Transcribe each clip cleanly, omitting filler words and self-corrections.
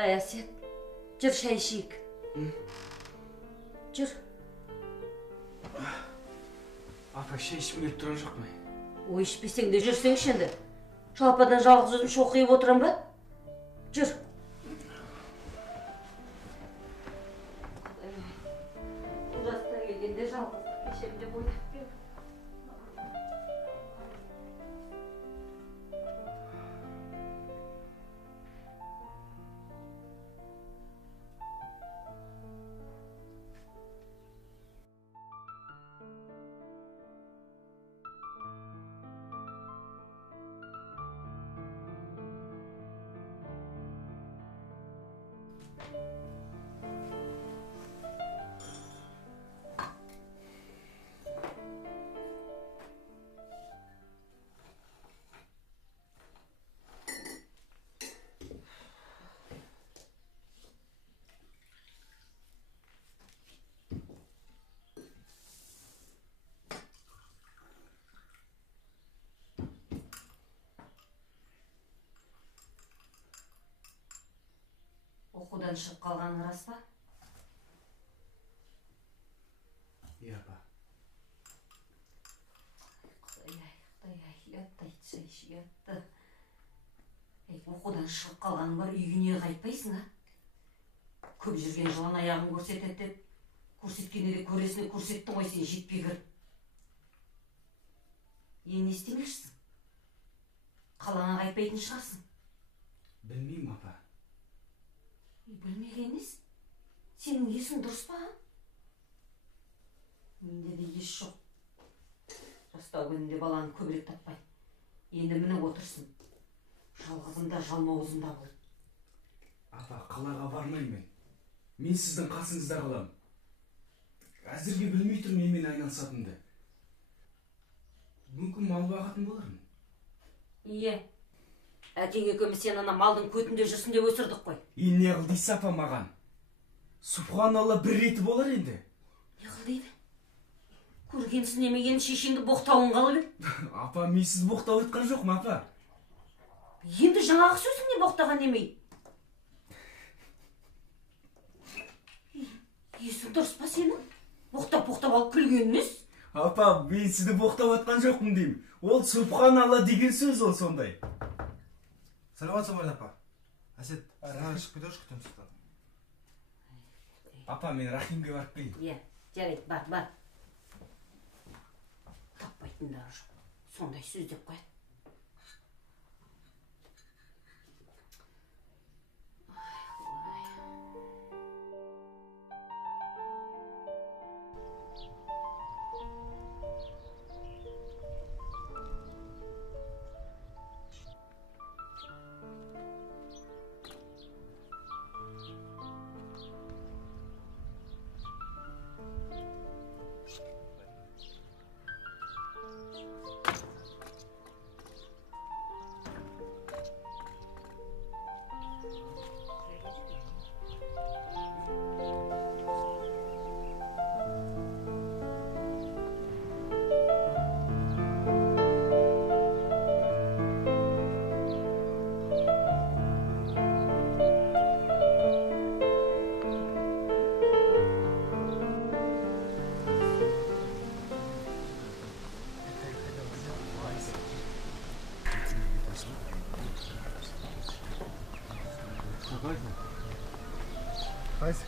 Әсет, жүр шай ішейік. Жүр. Апа, шай ішіп келіп тұрған жоқ ма? Ой, ішпесең де жүрсеңші енді. Шалпадан жалғыз өзім шоқиып отырам ба? Жүр. Жаста келгенде жалғыздық кешем деп ойлап кел. Оқудан шығып қалғаның рас па? Иә, апа. Құдай, ұяттайды, шай ішіп ұятты. Оқудан шығып қалғаның бар, үйіне қайтпайсың, а? Көп жүрген жылан аяғын көрсетеді, көрсеткенде де көресіне көрсеттің ғой, сен жетпей кір. Енді не істемекшісің? Қалаңа қайтпайтын шығарсың. Білмеймін, апа. Білмегеніз? Сенің есің дұрыс па? Менде де ес жоқ. Жастау күнінде баланы көбірек таппай. Енді міне отырсын. Жалғызым да жалмауызым да бол. Апа, қалаға бармаймын мен. Мен сіздің қасыңызда қалам. Әзірге білмей тұрмын немен айналысатынымды. Мүмкін мал бағатын болармын. Ие. Әкең екеуміз сен ана малдың көтінде жүрсін деп өсірдік қой. Не қыл дейсіз, апа, маған? Субханалла, бір реті болар енді. Не қыл дейді? Көргенсін емеген шешеңді боқтауын қалып еді. Апа, мен сіз боқтау етқан жоқпын, апа. Енді жаңағы сөзің не боқтаған емей? Есің дұрыс па сенің? Боқтап алып күлгеніңіз? Апа, мен сізді боқтау етқан жоқпын деймін. Ол субханалла деген сөз ол сондай. Саламатсың ба, апа? Әсет, саған шығып кетерші, күтем сықтан. Апа, мен Рахимге барып келейін. Иә, жарайды, бар. Таппайтындары жоқ. Сондай сөз деп қояды. Қайсы?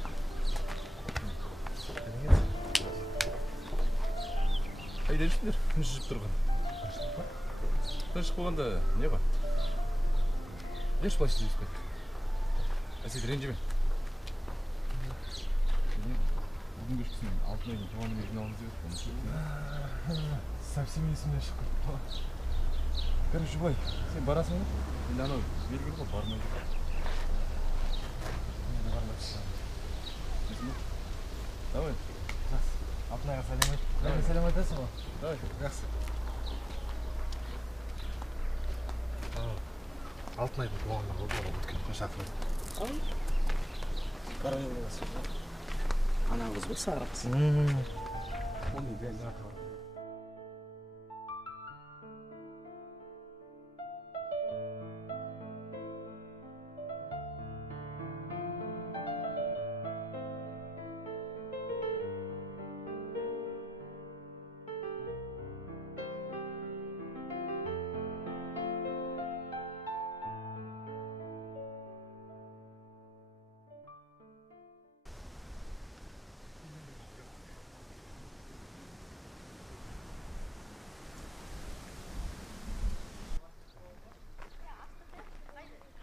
Қайда жүрсіңдер? Күн жүріп тұрған. Күн шығып болғанда не бар? Еш былай жүріп кетті. Әсет, ренжіме. Бүгін кешкісін алтын айдың туған күніне жиналғымыз еді. Совсем есімнен шығып кетті. Короче, былай, сен барасың ба? Енді анау белгілі ғой, бармайды. Давай. Алтынайға сәлем айт. Мен сәлем айтасың ба? Давай. Жақсы. Алтынайдың туғанына болды, өткен күн шақырды. Қарай боласың. Ана қыз ба, сары қыз? Оны бәлі ақы.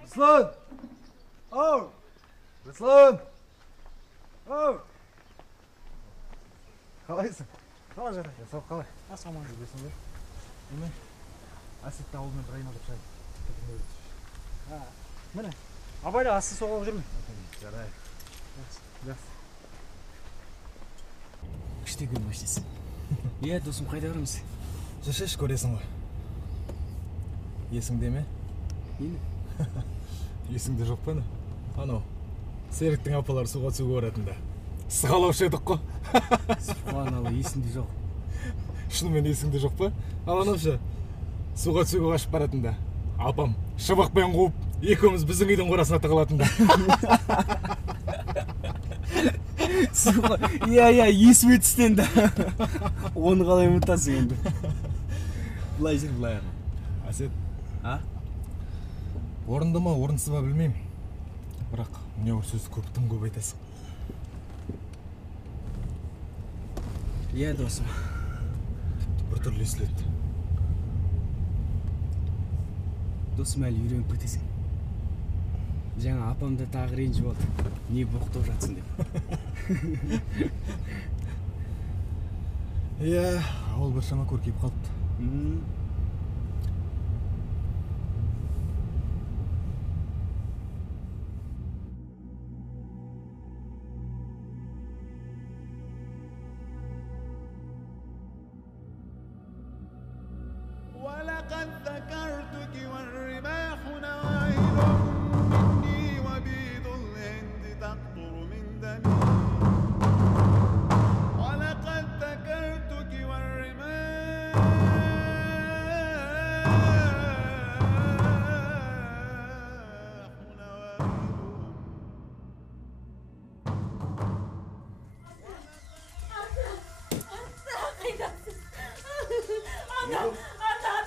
Руслан! Ау! Руслан! Ау! Қалайсың? Қалай жатыр? Жасап қалай? Асаман жүресің бе? Неме? Асетті ауылмен бір айналып шай. Міне, абайда асты соғып жүрмін. Жарай. Жақсы. Күшті күн машинасы. Иә, досым, қайда барамыз? Жүршеш көресің ғой. Есіңде ме? Нені? Есіңде жоқ па не? Анау, Серіктің апалары суға түсуге баратында. Сығалаушы едік қой. Субханалла, есімде жоқ. Шынымен есіңде жоқ па? Ал анаушы, суға түсуге қашып баратында. Апам шыбықпен қуып, екеуміз біздің үйдің қорасына тығылатында. Иә, есіме түсті енді. Оны қалай ұмытасың енді. Былай жүр, былай аға. Асет, А? орынды ма, орынсыз ба білмеймін. Бірақ не бір сөзді тым көп айтасың. Иә, досым. Бір түрлі естіледі. Досым, әлі үйреніп кетесің. Жаңа апамда тағы ренжіп болды. Не боқтап жатсың деп. Иә, ол бір шама көркейіп қалыпты. ولقد ذكرتك والرماح نواهل مني وبيض الهند تقطر من دمي ولقد ذكرتك والرماح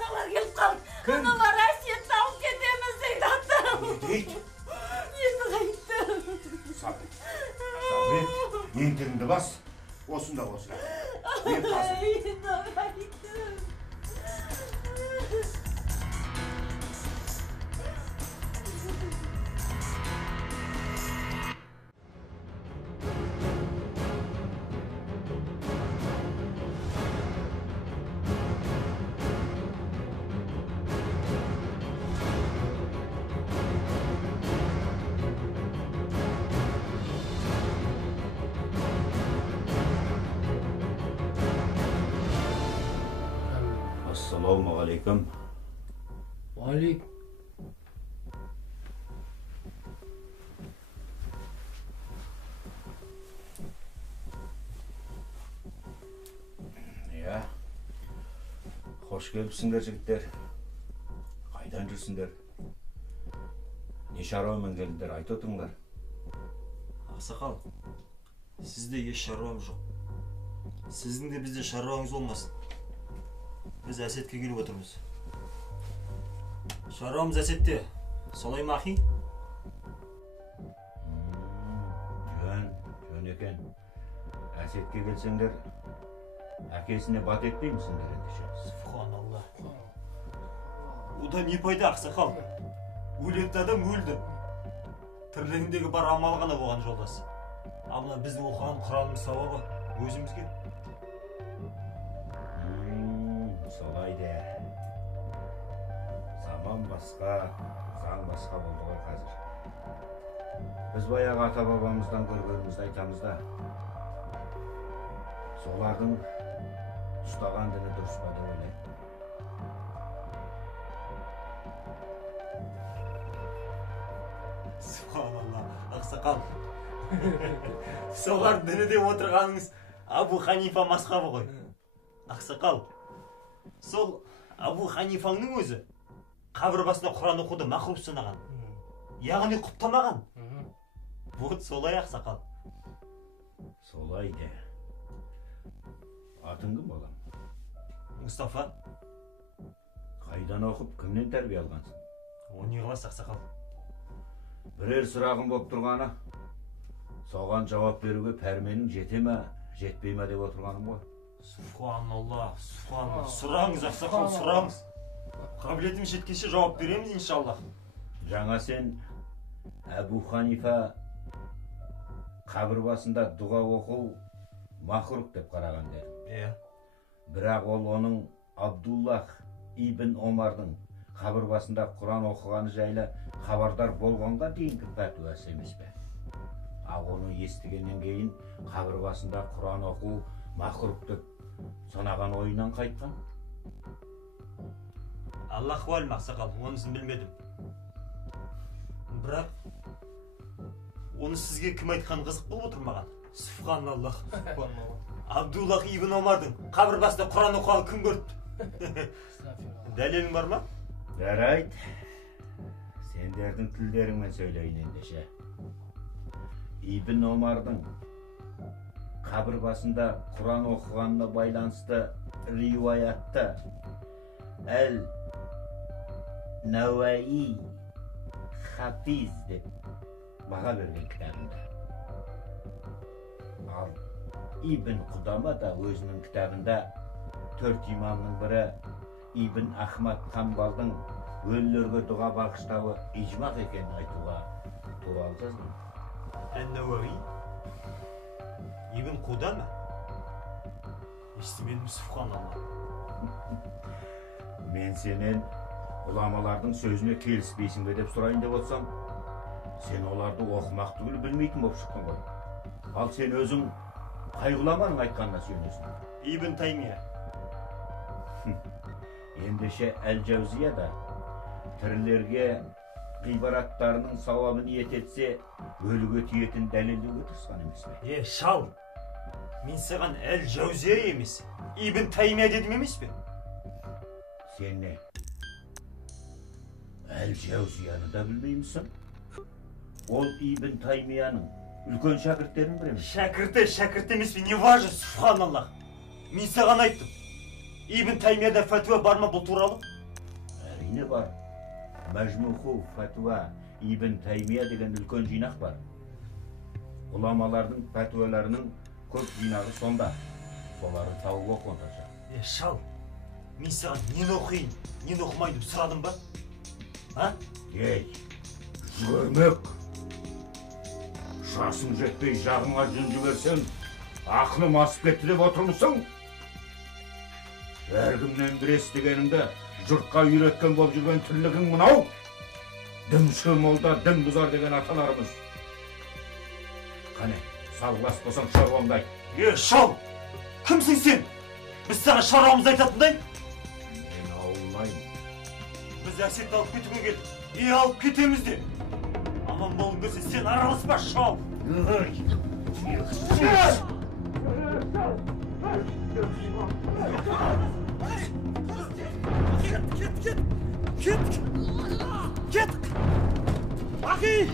Analar gelip kaldı. Analar Asiyet'le alıp gidemez deydi hatta. Deydi? Енді қайтты. Sabret. Ентігіңді бас, осында болсын. Мен қазір. Енді қайтты. Ассалаумағалейкум. Алейк. Иә. Хош келіпсіңдер, жігіттер. Қайдан жүрсіңдер? Не шаруамен келдіңдер, айт отырыңдар. Ақсақал, сізде еш шаруам жоқ. Сіздің де бізде шаруаңыз болмасын. Біз Әсетке келіп отырмыз. Шаруамыз Әсетте, солай ма ахи? Жөн екен. Әсетке келсеңдер, әкесіне бат етпеймісіңдер ендеше? Субханалла. Ода не пайда, ақсақал? Өлетті адам өлді. Тірлігіндегі бар амал ғана болған жолдас. Амына біздің оқыған құралымыз сауабы өзімізге. Солай де. Заман басқа, заң басқа болды ғой қазір. Біз баяғы ата-бабамыздан көргенімізді айтамыз да. Солардың ұстаған діні дұрыс па деп ойлаймын. Субханалла, ақсақал. Солар діні деп отырғаныңыз Абу Ханифа мазхабы ғой. Ақсақал, сол Абу Ханифаның өзі қабір басында Құран оқуды мақруф санаған. Яғни құптамаған. Вот солай, ақсақал. Солай де. Атың кім балам? Мұстафа. Қайдан оқып, кімнен тәрбие алғансың? О не қыласыз, ақсақал? Бірер сұрағым болып тұрғаны, соған жауап беруге пәрменің жете ме, жетпей ме деп отырғаным ғой. Субханалла, субханалла. Сұраңыз, ақсақал, сұраңыз. Қабілетім жеткенше жауап береміз, иншаллах. Жаңа сен Әбу Ханифа қабір басында дұға оқу мақрух деп қараған дедім. Бірақ ол оның Абдуллах ибн Омардың қабір басында Құран оқығаны жайлы хабардар болғанға дейінгі пәтуасы емес пе? Ал оны естігеннен кейін қабір басында Құран оқу мақрух деп санаған ойынан қайтқан? Аллаху алим ақсақал, онысын білмедім. Бірақ оны сізге кім айтқан қызық болып отыр маған? Субханаллах. Абдуллах ибн Омардың қабір басында Құран оқығанын кім көрді? Дәлелің бар ма? Жарайт. Сендердің тілдеріңмен сөйлейін ендеше. Ибн Омардың қабір басында Құран оқығанына байланысты риуаятты Әл-Науаи Хафиз деп баға берген кітабында. Ал Ибн Құдама да өзінің кітабында 4 имамның бірі Ибн Ахмад Хамбалдың өлілерге дұға бағыштауы ижмақ екенін айтуға туралы жазды. Ән-Науаи Ибн Құдама? Естімедім, субханаллах. Мен сенен ғұламалардың сөзіне келіспейсің бе деп сұрайын деп отсам, сен оларды оқымақ түгіл білмейтін болып шықтың ғой. Ал сен өзің қай ғұламаның айтқанына сүйенесің? Ибн Таймия. Ендеше Әл-Жаузия да тірілерге ғибараттарының сауабын ниет етсе, өліге тиетін дәлелдеуге тырысқан емес пе? Шал, мен саған Әл-Жаузия емес, Ибн Таймия дедім емес пе? Сен не? Әл-Жаузияны да білмеймісің? Ол Ибн Таймияның үлкен шәкірттерін бірі емес. Шәкірт емес пе? Не важно, субханаллах. Мен саған айттым. Ибн Таймияда фәтуа бар ма бұл туралы? Әрине бар. Мәжмуху фәтуа Ибн Таймия деген үлкен жинақ бар. Ғұламалардың фәтуаларының көп жинағы сонда. Соларын тауып оқы онда. Шал, мен саған нені оқиын, нені оқымайын деп сұрадым ба? Ей, жүрмек! Жасың жетпей жағыңа жүн жіберсең, ақылым асып кетті деп отырмысың? Әркімнен бір естігеніңді жұртқа үйреткен болып жүрген тірлігің мынау? Дінші молда дін бұзар деген аталарымыз. Қане, салғас болсаң шаруамды айт. Шал, кімсің сен? Біз саған шаруамызды айтатындай? Мен ауылайын. Біз әсетті алып кетуге келдік. Алып кетеміз де. Аман болың берсе сен араласпа, шал. Кет! Ақи!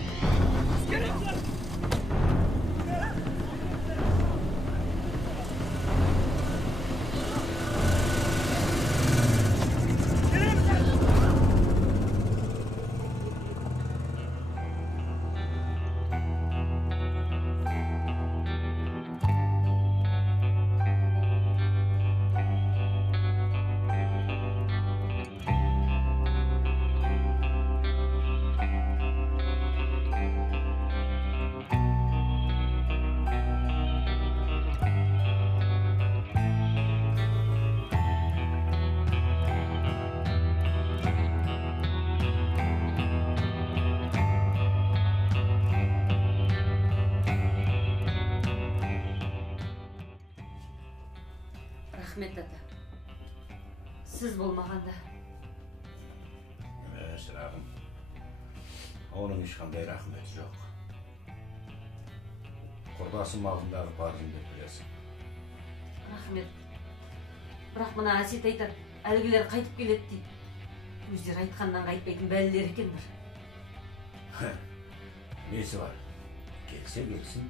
Рахмет ата. Сіз болмағанда. Шырағым, оның ешқандай рахметі жоқ. Құрдасым алдындағы парызымды білесің. Рахмет. Бірақ мына әсет айтады, әлгілер қайтып келеді дейді. Өздері айтқаннан қайтпайтын бәлелер екен бір. Несі бар? Келсе келсін.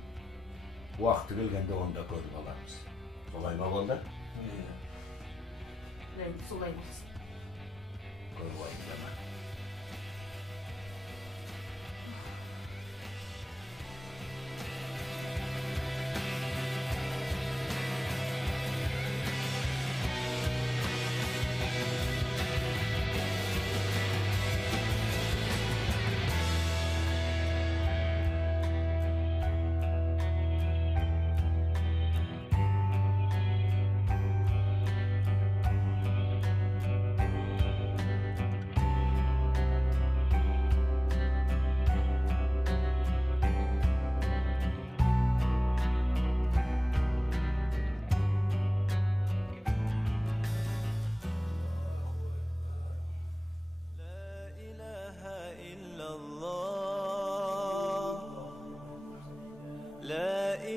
Уақыты келгенде онда көріп аламыз. Солай ма онда? Солай болсын. Көріп айтылама.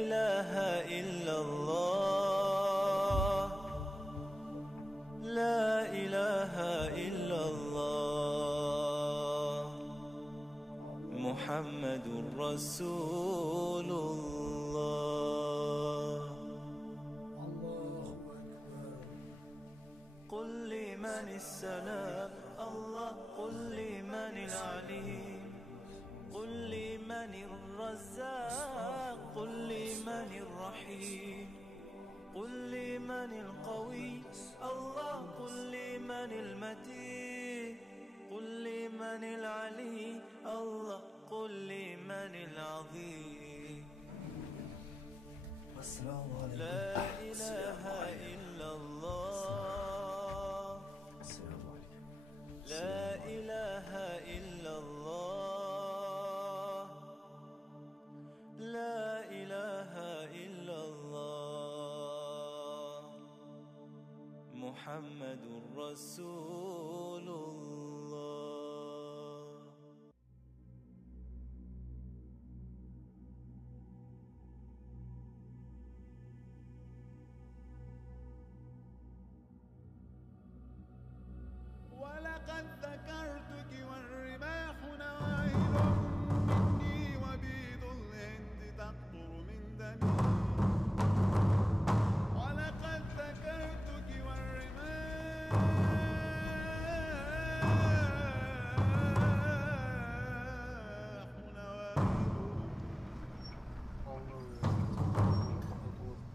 ilahe illallah, la ilahe illallah, Muhammedur Resulullah. قل لمن السلام الله، قل لمن العليم، قل لمن الرزاق، قل لمن الرحيم، قل لمن القوي الله، قل لمن المتين، قل لمن العلي الله، قل لمن العظيم. لا إله إلا الله، لا إله إلا الله، لا إله إلا الله، محمد رسول الله. ولقد ذكرتك والرماح نواهل مني وبيض الهند تقطر من دمي. ولقد ذكرتك والرماح نواهل.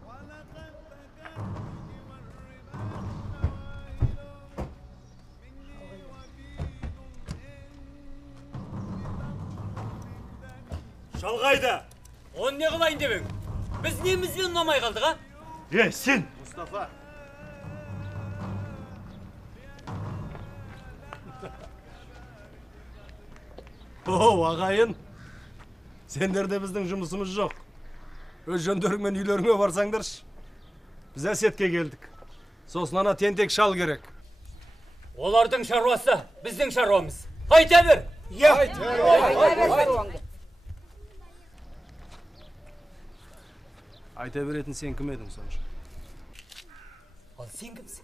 ولقد ذكرتك والرماح Шалғайда! Оны не қылайын деп ең? Біз немізбен ұнамай қалдық, а? Сен! Мұстафа! Оу, ағайын! Сендерде біздің жұмысымыз жоқ. Өз жөндеріңмен үйлеріңе барсаңдаршы. Біз әсетке келдік. Сосын ана тентек шал керек. Олардың шаруасы, біздің шаруамыз. Айта бер! Айта беретін сен кім едің сонша? Ал сен кімсің?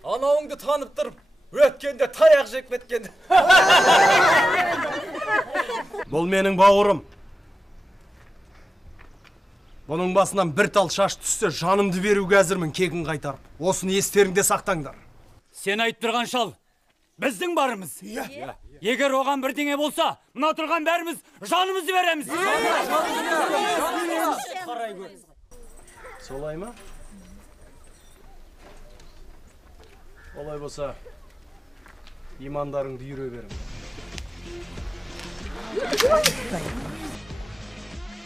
Анауыңды танып тұрып, өткенде таяқ жеп кеткенде. Бұл менің бауырым. Бұның басынан бір тал шаш түссе, жанымды беруге әзірмін кегін қайтарып. Осыны естеріңде сақтаңдар. Сен айтып тұрған шал, біздің барымыз. Егер оған бірдеңе болса, мына тұрған бәріміз жанымызды береміз. Солай ма? Олай болса, имандарыңды үйре берің.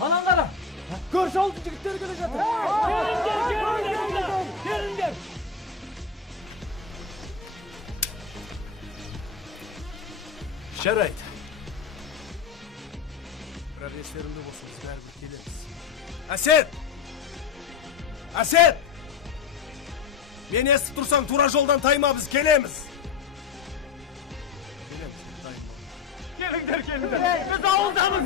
Анан қара, көрші ауылдың жігіттері келе жатыр. Келіңдер. Жарайды. Бірақ естеріңде болсын, біз бәрібір келеміз. Әсет! Әсет! Мен естіп тұрсаң, тура жолдан тайма, біз келеміз. Келеміз, тайма. Келіңдер. Біз ауылдамыз.